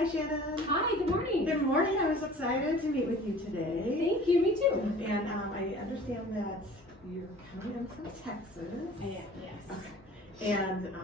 Hi Shannon. Hi, good morning. Good morning. I was excited to meet with you today. Thank you, me too. And I understand that you're coming in from Texas. I am, yes. Okay. And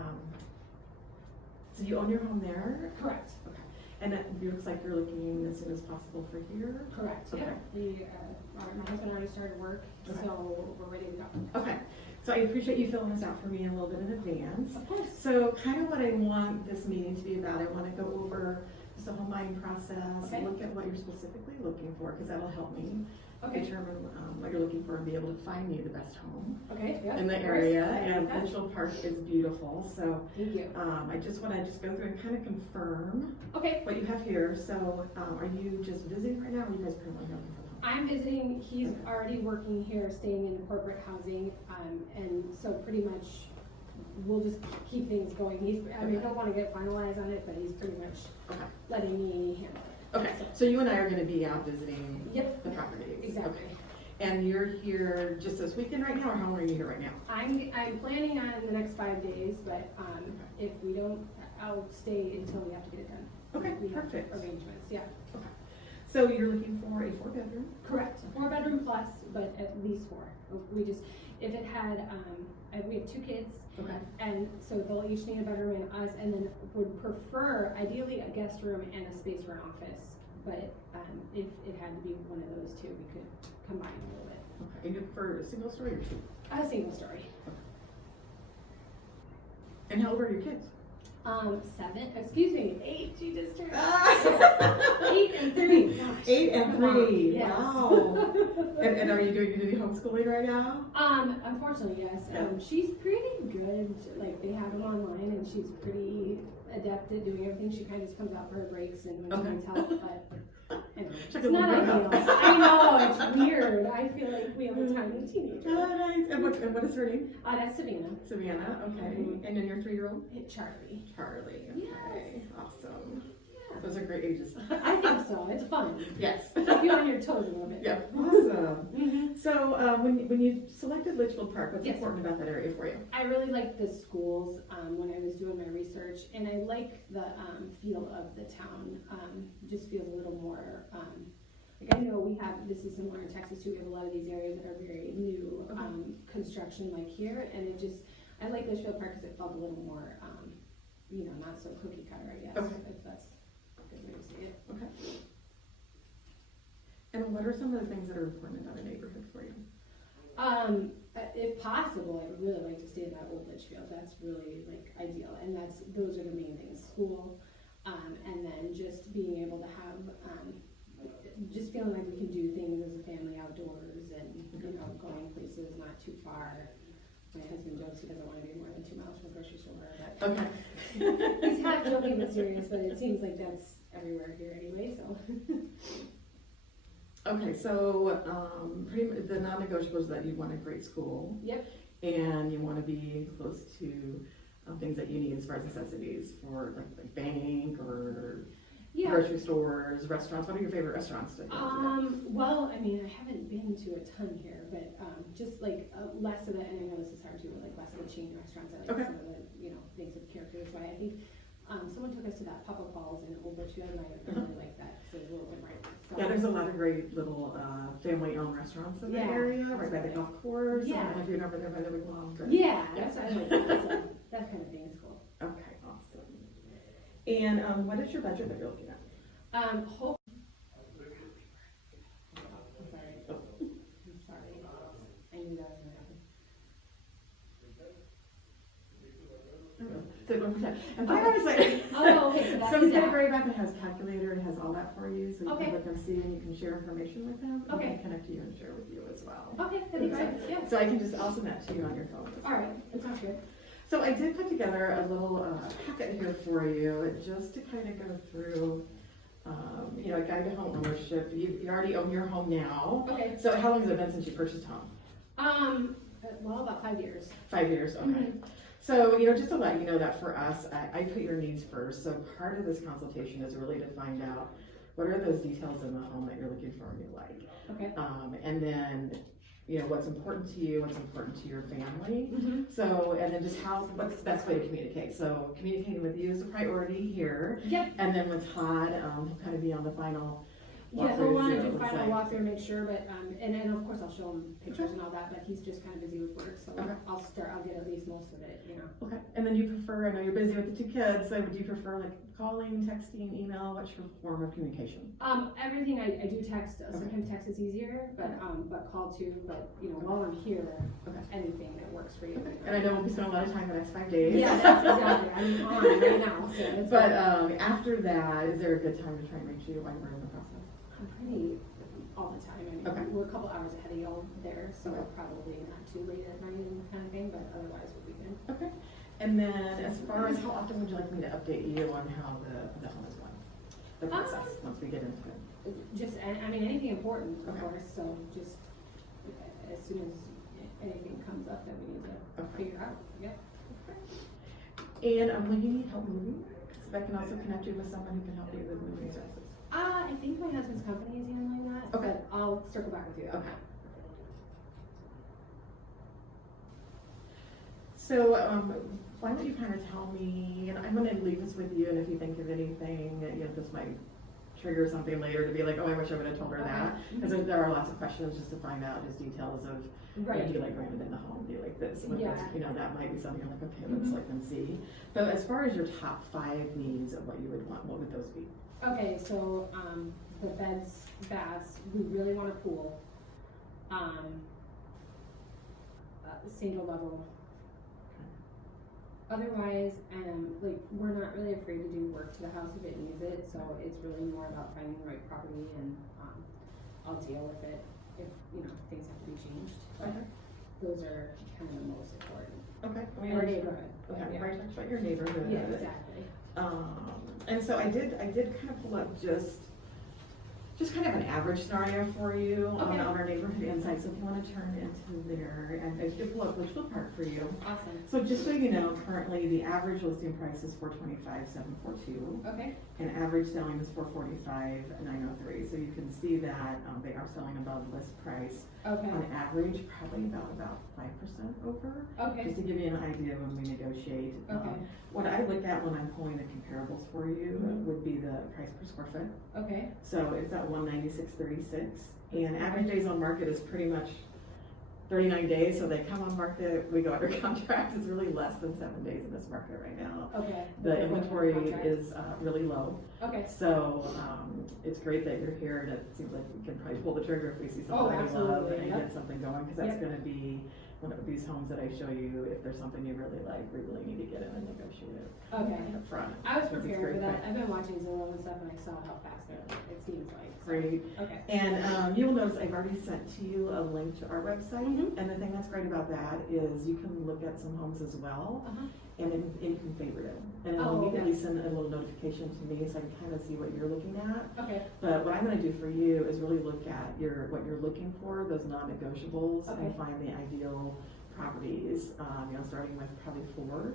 so you own your home there? Correct. Okay. And it looks like you're looking as soon as possible for here? Correct, okay. Yeah. My husband already started work, okay. so we're ready to go. Okay. So I appreciate you filling this out for me a little bit in advance. Of course. So kind of what I want this meeting to be about, I want to go over just the home buying process, okay. look at what you're specifically looking for, because that'll help me okay. determine what you're looking for and be able to find you the best home in the area. And Mitchell Park is beautiful. So thank you. I just want to go through and kind of confirm what you have here. So are you just visiting right now, or are you guys currently looking for? I'm visiting. He's already working here, staying in corporate housing, and so pretty much we'll just keep things going. I don't want to get finalized on it, but he's pretty much letting me handle it. Okay, so you and I are going to be out visiting the properties. Exactly. Okay. And you're here just this weekend right now, or how long are you here right now? I'm planning on the next 5 days, but if we don't, I'll stay until we have to get it done. Okay, we perfect. Have arrangements, yeah. Okay. So you're looking for a 4-bedroom? Correct. 4-bedroom plus, but at least 4. We just, if it had, we have 2 kids. Okay. And so they'll each need a bedroom and us, and then would prefer ideally a guest room and a space for an office. But if it had to be one of those two, we could combine a little bit. Okay. And you prefer a single story or 2? A single story. Okay. And how old are your kids? 8. She just turned 8 and 3. Gosh. 8 and 3. Yes. Wow. and are you doing any homeschooling right now? Unfortunately, yes. Yeah. She's pretty good. Like, they have them online, and she's pretty adept at doing everything. She kind of just comes out for her breaks and when she needs help, but anyway, it's not ideal. I know, it's weird. I feel like we have a tiny teenager. Oh, nice. And what is her name? That's Savannah. Savannah, okay. And then your 3-year-old? Charlie. Charlie, okay. Yes. Awesome. Yeah. Those are great ages. I think so. It's fun. Yes. Keep you on your toes a little bit. Yeah, awesome. So when you selected Litchfield Park, what's important about that area for you? I really like the schools when I was doing my research, and I like the feel of the town. Just feels a little more, like I know this is similar in Texas too, we have a lot of these areas that are very new construction like here, and I like Litchfield Park because it felt a little more, not so cookie cutter, I guess, if that's a good way to say it. Okay. And what are some of the things that are important about a neighborhood for you? If possible, I would really like to stay in that old Litchfield. That's really like ideal, and those are the main things: school, and then just being able to have, just feeling like we can do things as a family outdoors, and going places not too far. My husband jokes he doesn't want to be more than 2 miles from the grocery store, but he's half joking but serious. But it seems like that's everywhere here anyway. So. Okay, so pretty much the non-negotiables that you want a great school. Yep. And you want to be close to things that you need as far as necessities for like bank or grocery stores, restaurants. What are your favorite restaurants to go to? Well, I mean, I haven't been to a ton here, but just like less of the, and I know this is hard too, but like less of the chain restaurants. I like some of the things with character. That's why I think someone took us to that Papa Falls in Old Litchfield, and I really like that because it's a little different. So, yeah, there's a lot of great little family-owned restaurants in the area, right by the golf course. Yeah. I've been over there by the wigwam. That's what I like. So that kind of thing is cool. Okay, awesome. And what is your budget that you're looking at? I'm sorry. Oh. I'm sorry. I knew that was going to happen. And 5 hours later. Oh, okay. So that's So he's got a great app that has calculator, it has all that for you, so you can look and see and you can share information with him. And he can connect to you and share with you as well. Okay, that'd be great. Yeah. So I can I'll send that to you on your phone. All right, that sounds good. So I did put together a little packet here for you, just to kind of go through, a guide to home ownership. You already own your home now. Okay. So how long has it been since you purchased home? Well, about 5 years. 5 years, okay. Mm-hmm. So, just to let you know that for us, I put your needs first. So part of this consultation is really to find out what are those details in the home that you're looking for and you like. Okay. And then you know, what's important to you, what's important to your family. Mm-hmm. So, and then just what's the best way to communicate? So communicating with you is a priority here. Yep. And then with Todd, he'll kind of be on the final Yeah, walkthrough he'll to want see to what it do looks final like. walkthrough, make sure, but, and of course I'll show him pictures and all that, but he's just kind of busy with work, so Okay. I'll get at least most of it, you know. Okay, and then you prefer, I know you're busy with the 2 kids, so do you prefer like calling, texting, email? What's your form of communication? Everything I do text, sometimes text is easier, but call too, but, you know, while I'm here, Okay. anything that works for you. Okay. And I know we'll be spending a lot of time the next 5 days. Yeah, that's exactly, I'm on right now, so it's. But after that, is there a good time to try and reach you while we're in the process? I'm pretty all the time, I mean, Okay. we're a couple hours ahead of y'all there, so Okay. probably not too late at night and kind of thing, but otherwise we'll be good. Okay. And then as far as how often would you like me to update you on how the home is going? The process, once we get into it. Just, I mean, anything important, of Okay. course, so just as soon as anything comes up that we need to figure out, yep. And when you need help moving, because I can also connect you with someone who can help you with moving services. I think my husband's company is handling that, Okay. but I'll circle back with you. Okay. So, why don't you kind of tell me, and I'm gonna leave this with you, and if you think of anything, you know, this might trigger something later to be like, oh, I wish I would have told her that. Because there are lots of questions just to find out just details of, Right. do you like granted in the home, do you like this? And Yeah. you know, that might be something you're like, okay, let's let them see. But as far as your top 5 needs of what you would want, what would those be? Okay, so, the beds, baths, we really want a pool. Single level. Otherwise, like, we're not really afraid to do work to the house if it needs it, so it's really more about finding the right property and, I'll deal with it if, you know, things have to be changed. But Okay. those are kind of the most important. Okay. Our neighborhood. Okay, Yeah. we already talked about your neighborhood. Yeah, exactly. And so I did kind of pull up just kind of an average scenario for you on our neighborhood insight. So if you want to turn into there, and I did pull up Litchfield Park for you. Awesome. So just so you know, currently the average listing price is $425,742. Okay. And average selling is $445,903. So you can see that they are selling above list price. Okay. On average, probably about 5% over. Okay. Just to give you an idea when we negotiate. Okay. What I look at when I'm pulling the comparables for you would be the price per square foot. Okay. So it's at $196.36, and average days on market is pretty much 39 days. So they come on market, we go under contract. It's really less than 7 days in this market right now. Okay. The inventory is really low. Okay. So it's great that you're here, and it seems like we can probably pull the trigger if we see something that we love and get something going, because that's going to be one of these homes that I show you. If there's something you really like, we really need to get in and negotiate it up front. I was prepared for that. I've been watching Zillow and stuff, and I saw how fast it seems like. So. Great. Okay. And you'll notice I've already sent to you a link to our website. And the thing that's great about that is you can look at some homes as well, and you can favorite it. And it'll immediately send a little notification to me, so I can kind of see what you're looking at. Okay. But what I'm going to do for you is really look at what you're looking for, those non-negotiables, and find the ideal properties. You know, starting with probably 4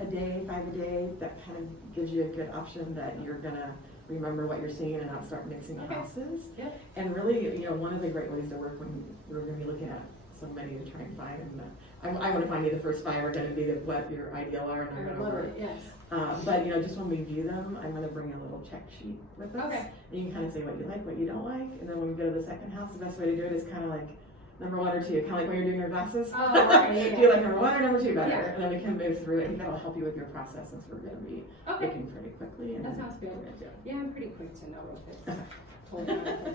a day, 5 a day. That kind of gives you a good option that you're gonna remember what you're seeing and not start mixing houses. Yep. And really, you know, one of the great ways to work when we're going to be looking at so many to try and find, and I want to find you the first 5 are going to be what your ideal are, and I love it. Yes. but you know, just when we view them, I'm going to bring a little check sheet with us. And you can kind of say what you like, what you don't like, and then when we go to the second house, the best way to do it is kind of like number 1 or 2, kind of like when you're doing your glasses. Oh, right. Do you like number 1 or number 2 better? Yeah. And then we can move through it, and that'll help you with your process, since we're going to be looking pretty quickly. And that sounds good. Yeah, I'm pretty quick to know if it's totally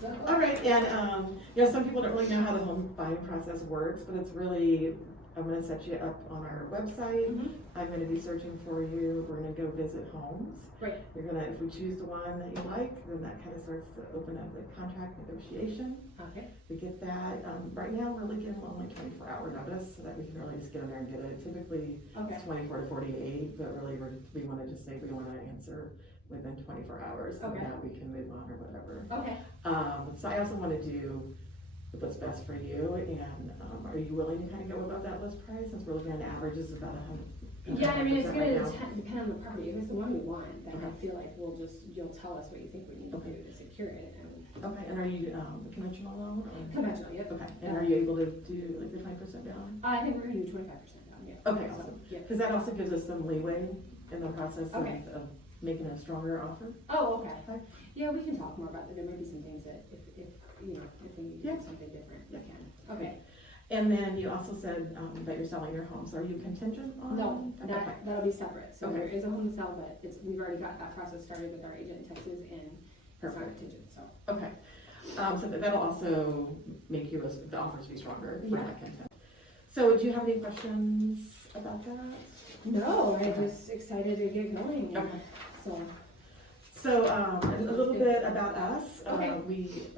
so. All right, and you know, some people don't really know how the home buying process works, but it's really, I'm going to set you up on our website. I'm going to be searching for you. We're going to go visit homes. Right. You're going to, if we choose the one that you like, then that kind of starts to open up the contract negotiation. Okay. We get that. Right now, we're looking at only 24-hour notice, so that we can really just get in there and get it. Typically, 24 to 48, but really we want to just say we want to answer within 24 hours, so that we can move on or whatever. Okay. So I also want to do what's best for you, and are you willing to kind of go above that list price, since we're looking at averages about Yeah, I mean, it's 100% gonna right now. depend on the property. If it's the one we want, then I Okay. feel like you'll tell us what you think we need to Okay. do to secure it. Okay, and are you conventional loan? Or? Conventional, yep. Okay, and are you able to do like the 20% down? I think we're gonna do 25% down, yeah. Okay, So, awesome. yeah. Because that also gives us some leeway in the process Okay. of making a stronger offer. Oh, okay. Okay. Yeah, we can talk more about that. There might be some things that if you know, if we need to Yeah. do something different, we Yeah. can. Okay. And then you also said that you're selling your home, so are you contingent on? No, Okay. that'll be separate. So Okay. there is a home to sell, but we've already got that process started with our agent in Texas, and it's not Perfect. contingent, so. Okay, so that'll also make the offers be stronger for Yeah. that content. So do you have any questions about that? No, I'm just excited to get going. Okay. So, A little bit about us. Okay.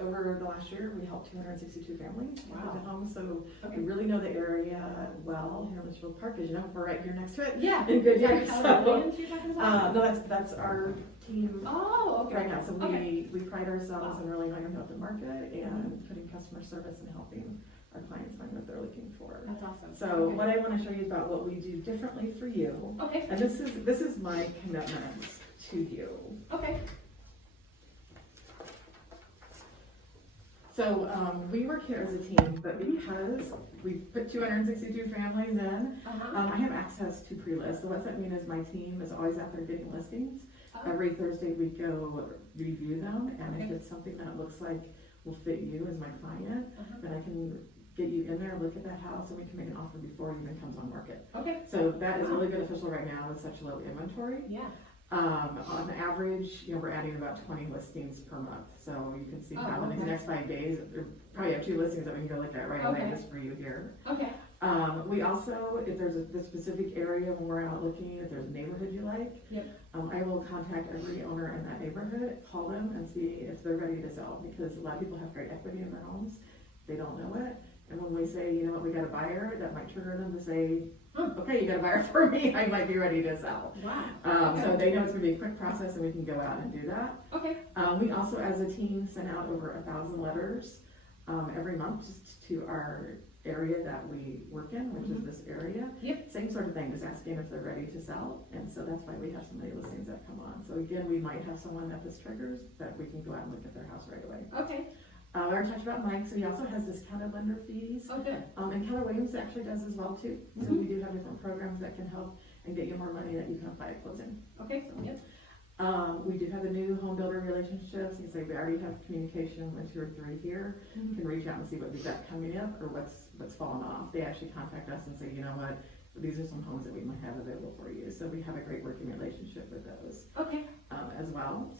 Over the last year, we helped 262 families Wow. build a home, so okay. we really know the area well here in Litchfield Park, as you know, we're right here next to it. Yeah. In good Is that years. Keller Williams you're talking about? No, that's our team Oh, okay. right now. So Okay. we pride ourselves Wow. in really knowing about the market and putting customer service and helping our clients find what they're looking for. That's awesome. So Okay. what I want to show you is about what we do differently for you. Okay. And this is my commitment to you. Okay. So we work here as a team, but because we put 262 families in, I have access to pre-list. So what that means is my team is always out there getting listings. Every Thursday we go review them, and if it's something that looks like will fit you as my client, then I can get you in there, look at that house, and we can make an offer before it even comes on market. Okay. So that is really beneficial right now with such low inventory. Yeah. On average, we're adding about 20 listings per month. So you can see how in the next 5 days, we probably have 2 listings that we can go look at right away just for you here. Okay. We also, if there's the specific area when we're out looking, if there's a neighborhood you like, I will contact every owner in that neighborhood, call them and see if they're ready to sell, because a lot of people have great equity in their homes. They don't know it. And when we say, you know what, we got a buyer, that might trigger them to say, okay, you got a buyer for me, I might be ready to sell. Wow. So they know it's gonna be a quick process and we can go out and do that. Okay. We also, as a team, send out over 1,000 letters every month just to our area that we work in, which is this area. Yep. Same sort of thing, just asking if they're ready to sell. And so that's why we have so many listings that come on. So again, we might have someone that this triggers that we can go out and look at their house right away. Okay. I already talked about Mike, so he also has discounted lender fees. Oh, good. And Keller Williams actually does as well too. So we do have different programs that can help and get you more money that you can apply at closing. Okay. Yep. We do have a new home builder relationships. You say we already have communication with 2 or 3 here. You can reach out and see what we've got coming up or what's fallen off. They actually contact us and say, you know what, these are some homes that we might have available for you. So we have a great working relationship with those. Okay. As well.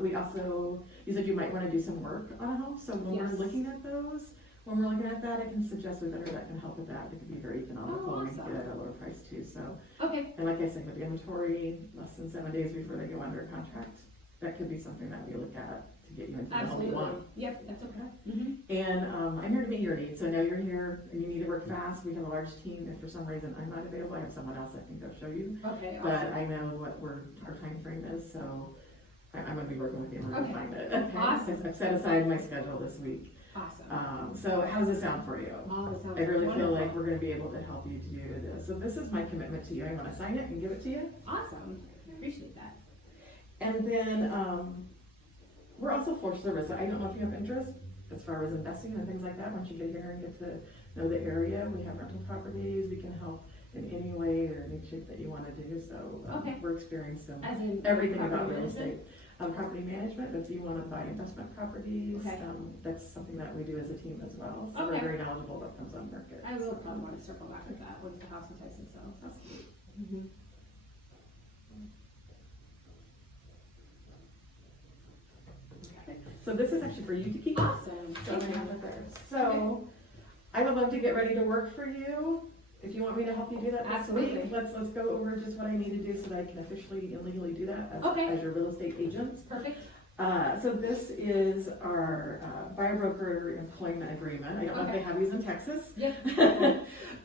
We also, you said you might want to do some work on a home. So when we're looking at those, when we're looking at that, I can suggest a vendor that can help with that. It could be very economical and get at a lower price too. So, and like I said, with the inventory, less than 7 days before they go under contract, that could be something that we look at to get you into the home you want. Yep, that's okay. And I'm here to meet your needs. So now you're here and you need to work fast. We have a large team. If for some reason I'm not available, I have someone else that can go show you. Okay. But I know what our time frame is, so I'm going to be working with you and we're going to find it. Okay. Awesome. I've set aside my schedule this week. Awesome. So how does this sound for you? Oh, it sounds I really wonderful. feel like we're going to be able to help you do this. So this is my commitment to you. I'm going to sign it and give it to you. Awesome. I appreciate that. And then we're also for service. I don't know if you have interest as far as investing and things like that. Once you get here and get to know the area, we have rental properties. We can help in any way or any shape that you want to do. So we're experienced in everything about real estate. Property management, if you want to buy investment properties, that's something that we do as a team as well. So we're very knowledgeable what comes on market. I will probably want to circle back with that once the house entices themselves. That's cute. Okay. So this is actually for you to keep. Awesome. So I would love to get ready to work for you. If you want me to help you do that this week, let's go over just what I need to do so that I can officially and legally do that as your real estate agent. Perfect. So this is our buyer broker employment agreement. I don't know if they have these in Texas.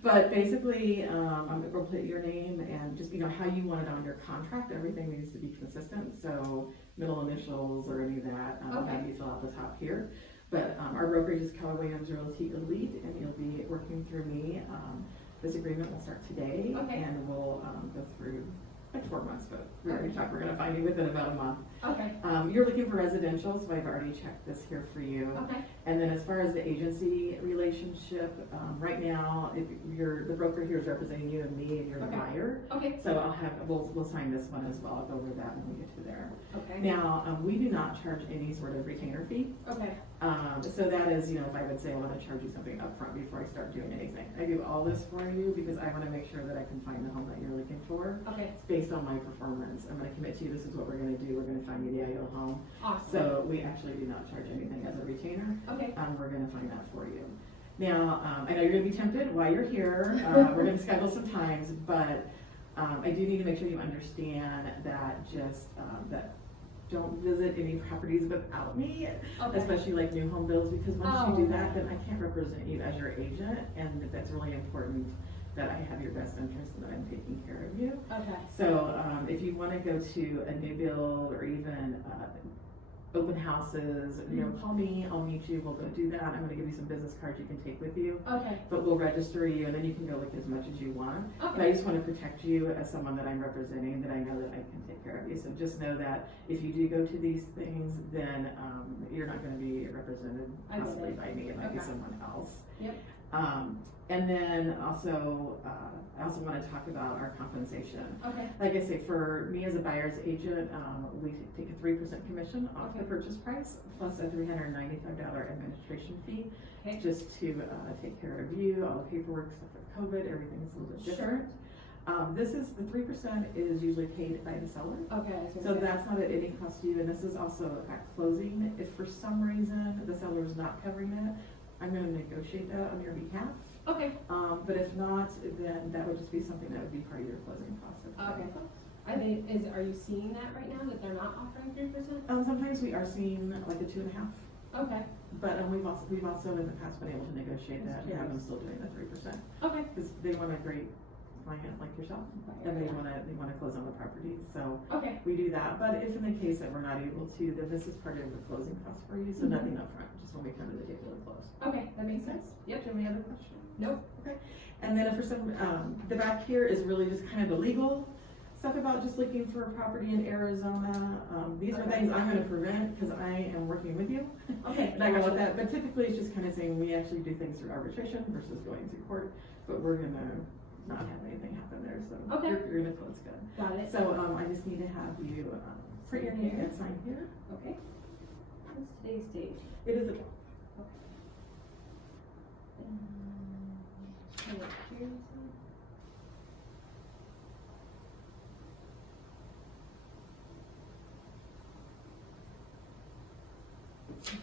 But basically, I'm going to put your name and just how you want it on your contract. Everything needs to be consistent. So middle initials or any of that. I'll have you fill out the top here. But our brokerage is Keller Williams Realty Elite, and you'll be working through me. This agreement will start today, and we'll go through like 4 months, but we already talked, we're gonna find you within about a month. Okay. You're looking for residential, so I've already checked this here for you. Okay. And then as far as the agency relationship, right now, if the broker here is representing you and me, and you're the buyer. Okay. So we'll sign this one as well. I'll go over that when we get to there. Okay. Now, we do not charge any sort of retainer fee. Okay. So that is, if I would say I want to charge you something up front before I start doing anything. I do all this for you because I want to make sure that I can find the home that you're looking for. Okay. It's based on my performance. I'm going to commit to you, this is what we're going to do. We're going to find you the ideal home. Awesome. So we actually do not charge anything as a retainer. Okay. We're going to find that for you. Now, I know you're going to be tempted while you're here. We're going to schedule some times, but I do need to make sure you understand that that don't visit any properties without me, especially like new home builds, because once you do that, then I can't represent you as your agent, and that's really important that I have your best interest and that I'm taking care of you. Okay. So if you want to go to a new build or even open houses, call me, I'll meet you, we'll go do that. I'm going to give you some business cards you can take with you. Okay. But we'll register you, and then you can go look as much as you want. Okay. But I just want to protect you as someone that I'm representing, that I know that I can take care of you. So just know that if you do go to these things, then you're not going to be represented possibly by me. It might be someone else. Yep. And then also, I also want to talk about our compensation. Okay. Like I say, for me as a buyer's agent, we take a 3% commission off the purchase price, plus a $395 administration fee, just to take care of you, all the paperwork, stuff like COVID, everything's a little bit different. The 3% is usually paid by the seller. Okay. So that's not at any cost to you, and this is also at closing. If for some reason the seller is not covering it, I'm going to negotiate that on your behalf. Okay. But if not, then that would just be something that would be part of your closing costs. Okay. Are you seeing that right now, that they're not offering 3%? Sometimes we are seeing like a 2.5. Okay. But we've also in the past been able to negotiate that and have them still doing the 3%. Okay. Because they want a great client like yourself, and they want to close on the property. So we do that. But if in the case that we're not able to, then this is part of the closing cost for you. So nothing up front, just when we come to the table to close. Okay, that makes sense. Yep. Do you have any other questions? Nope. Okay. And then for some, the back here is really just kind of the legal stuff about just looking for a property in Arizona. These are things I'm going to prevent because I am working with you. Okay. And I go with that. But typically it's just kind of saying we actually do things through arbitration versus going to court. But we're going to not have anything happen there. So you're going to close good. Got it. So I just need to have you print your name and sign here. Okay. What's today's date? It is the 12th.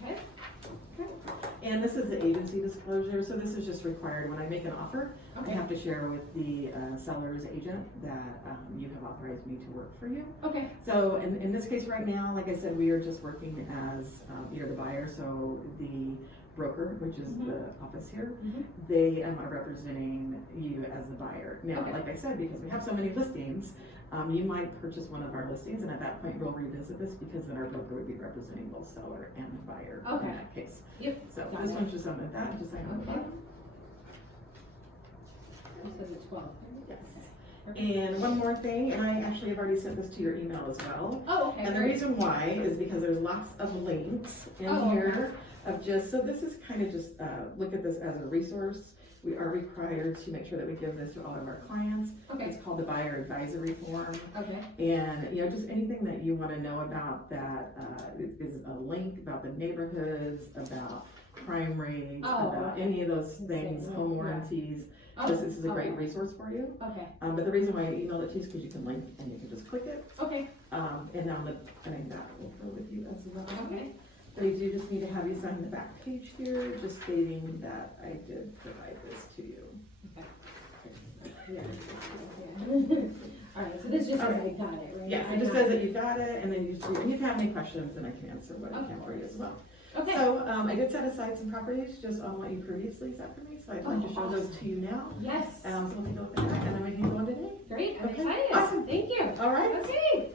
Okay. And this is the agency disclosure, so this is just required when I make an offer. I have to share with the seller's agent that you have authorized me to work for you. Okay. So in this case right now, like I said, we are just working as you're the buyer, so the broker, which is the office here, they are representing you as the buyer. Now, like I said, because we have so many listings, you might purchase one of our listings, and at that point we'll revisit this because then our broker would be representing both seller and buyer in that case. Yep. So this one's just on that, just saying. Okay. This is the 12th. Yes. And one more thing, and I actually have already sent this to your email as well. Oh, okay. And the reason why is because there's lots of links in here of just, so this is kind of just, look at this as a resource. We are required to make sure that we give this to all of our clients. Okay. It's called the Buyer Advisory Form. Okay. And just anything that you want to know about that is a link about the neighborhoods, about crime rates, about any of those things, home warranties. This is a great resource for you. Okay. But the reason why I emailed it to you is because you can link and you can just click it. Okay. And now that will go with you as well. Okay. So you do just need to have you sign the back page here, just stating that I did provide this to you. Okay. All right, so this just says I got it, right? Yes, it just says that you got it, and then you just read, and if you have any questions, then I can answer what I can for you as well. Okay. So I did set aside some properties just on what you previously set for me, so I'd like to show those to you now. Yes. So we'll take a look at that, and then we can go on today. Great, I'm excited. Awesome. Thank you. All right. Okay.